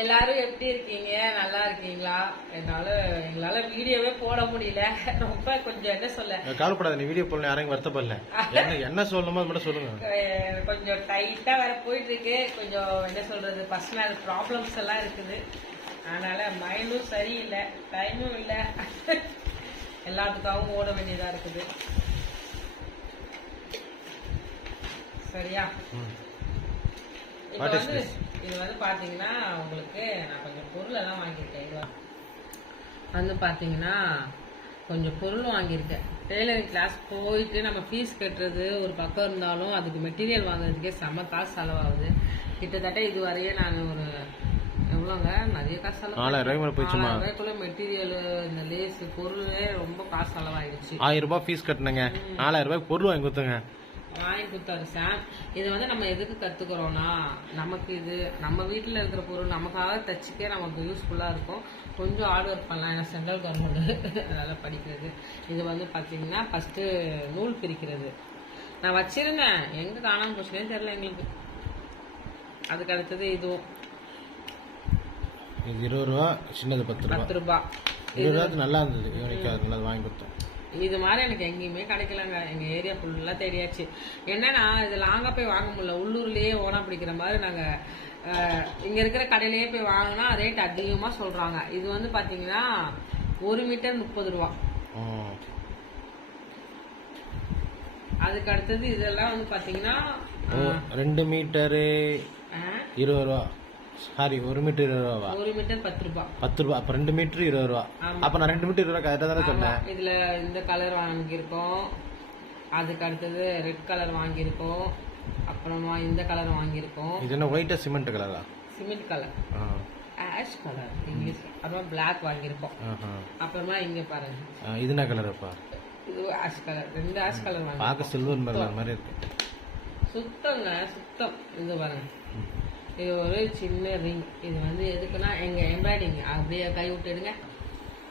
எல்லாரும் எப்படி இருக்கீங்க? நல்லா இருக்கீங்களா? என்னால எங்களால வீடியோவே போட முடியல. ரொம்ப கொஞ்சம் என்ன சொல்ல? கவலைப்படாத நீ வீடியோ போடல யாரையும் வருத்தப்படல. என்ன என்ன சொல்லணுமோ அது மட்டும் சொல்லுங்க. கொஞ்சம் டைட்டா வேற போயிட்டு இருக்கு கொஞ்சம் என்ன சொல்றது பர்சனல் ப்ராப்ளம்ஸ் எல்லாம் இருக்குது. அதனால மைண்டும் சரியில்லை டைமும் இல்லை. எல்லாத்துக்காகவும் ஓட வேண்டியதா இருக்குது. சரியா. இப்போ வந்து? இது வந்து பாத்தீங்கன்னா உங்களுக்கு நான் கொஞ்சம் பொருள் எல்லாம் வாங்கியிருக்கேன் இது வந்து பாத்தீங்கன்னா கொஞ்சம் பொருள் வாங்கியிருக்கேன். டெய்லரிங் கிளாஸ் போயிட்டு நம்ம ஃபீஸ் கட்டுறது ஒரு பக்கம் இருந்தாலும் அதுக்கு மெட்டீரியல் வாங்குறதுக்கே செம்ம காசு செலவாகுது. கிட்டத்தட்ட இது வரையே நான் ஒரு எவ்வளோங்க? நிறைய காசு செலவு? நாலாயிரம் ரூபாய்க்குள்ள மெட்டீரியல் இந்த லேஸ் பொருளே ரொம்ப காசு செலவாயிடுச்சு. ஆயிரம் ரூபாய் ஃபீஸ் கட்டினங்க. நாலாயிரம் ரூபாய்க்கு பொருள் வாங்கி கொடுத்துங்க. வாங்கி கொடுத்தாரு சாம் இது வந்து நம்ம எதுக்கு கத்துக்கிறோம்னா நமக்கு இது நம்ம வீட்டில் இருக்கிற பொருள் நமக்காக தச்சுக்கே நமக்கு யூஸ்ஃபுல்லாக இருக்கும். கொஞ்சம் ஹார்ட் ஒர்க் பண்ணலாம். ஏன்னா சென்ட்ரல் கவர்மெண்ட் அதனால் படிக்கிறது. இது வந்து பார்த்தீங்கன்னா ஃபஸ்ட்டு நூல் பிரிக்கிறது. நான் வச்சிருந்தேன். எங்கே காணாமல் போச்சுனே தெரியல எங்களுக்கு. அதுக்கு அடுத்தது இதுவும். இது இருபது ரூபா சின்னது பத்து ரூபா. பத்து ரூபா. இருபது ரூபாய்க்கு நல்லா இருந்தது. யூனிக்காக வாங்கி கொடுத்தோம். இது மாதிரி எனக்கு எங்கேயுமே கிடைக்கலங்க. எங்க ஏரியா ஃபுல்லா தேடியாச்சு. என்னன்னா இது லாங்கா போய் வாங்க முடியல. உள்ளூர்லயே ஓனா பிடிக்கிற மாதிரி நாங்க அஹ், இங்க இருக்கிற கடையிலேயே போய் வாங்கினா ரேட் அதிகமா சொல்றாங்க. இது வந்து பாத்தீங்கன்னா ஒரு மீட்டர் முப்பது ரூபா. அதுக்கு அடுத்தது இதெல்லாம் வந்து பாத்தீங்கன்னா ஓ, ரெண்டு மீட்டரு இருபது ரூபா. சாரி ஒரு மீட்டர் இருபது ரூபாவா? ஒரு மீட்டர் பத்து ரூபா. பத்து ரூபா. அப்ப ரெண்டு மீட்டர் இருபது ரூபா. அப்ப நான் ரெண்டு மீட்டர் இருபது ரூபா கரெக்டா தானே சொன்னேன்? இதுல இந்த கலர் வாங்கியிருக்கோம். அதுக்கு அடுத்தது ரெட் கலர் வாங்கியிருக்கோம். அப்புறமா இந்த கலர் வாங்கியிருக்கோம். இது என்ன ஒயிட்டா சிமெண்ட் கலரா சிமெண்ட் கலர் ஆ. ஆஷ் கலர் இங்கிலீஷ் அப்புறமா பிளாக் வாங்கியிருக்கோம். அப்புறமா இங்க பாருங்க. இது என்ன கலர்ப்பா இது ஆஷ் கலர் ரெண்டு ஆஷ் கலர் வாங்க பார்க்க சில்வர் மாதிரி இருக்கு. சுத்தங்க சுத்தம். இது பாருங்க. இது ஒரு சின்ன ரிங் இது வந்து எதுக்குன்னா எங்க எம்ப்ராய்டிங் அப்படியே கை விட்டுடுங்க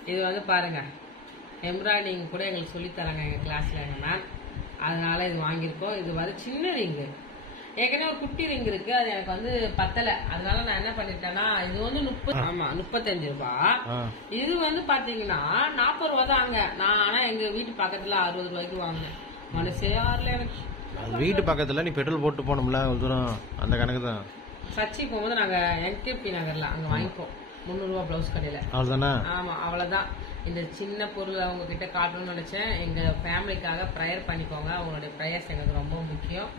இது வந்து பாருங்க. எம்ப்ராய்டிங் கூட எங்களுக்கு சொல்லித் தராங்க எங்க கிளாஸ்ல எங்க மேம் அதனால இது வாங்கியிருக்கோம். இது வந்து சின்ன ரிங்கு ஏற்கனவே ஒரு குட்டி ரிங் இருக்கு. அது எனக்கு வந்து பத்தல. அதனால நான் என்ன பண்ணிட்டேன்னா இது வந்து முப்பது ஆமா முப்பத்தஞ்சு ரூபாய் ஆ. இது வந்து பாத்தீங்கன்னா நாற்பது ரூபா தான் அங்க. நான் ஆனா எங்க வீட்டு பக்கத்துல அறுபது ரூபாய்க்கு வாங்கினேன். மனசே ஆறல எனக்கு. வீட்டு பக்கத்துல நீ பெட்ரோல் போட்டு ஒரு தூரம். அந்த கணக்கு தான். சர்ச்சை போகும்போது நாங்க என்கேபி நகர்ல அங்க வாங்கிப்போம். முந்நூறு ரூபா பிளவுஸ் கடையில ஆமா அவ்வளவுதான். இந்த சின்ன பொருளை அவங்க கிட்ட காட்டணும்னு நினைச்சேன். எங்க ஃபேமிலிக்காக ப்ரேயர் பண்ணிக்கோங்க. அவங்களுடைய ப்ரேயர்ஸ் எங்களுக்கு ரொம்ப முக்கியம்.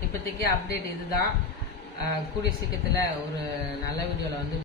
இப்போதைக்கு அப்டேட் இதுதான். கூடிய சீக்கிரத்துல ஒரு நல்ல வீடியோல வந்து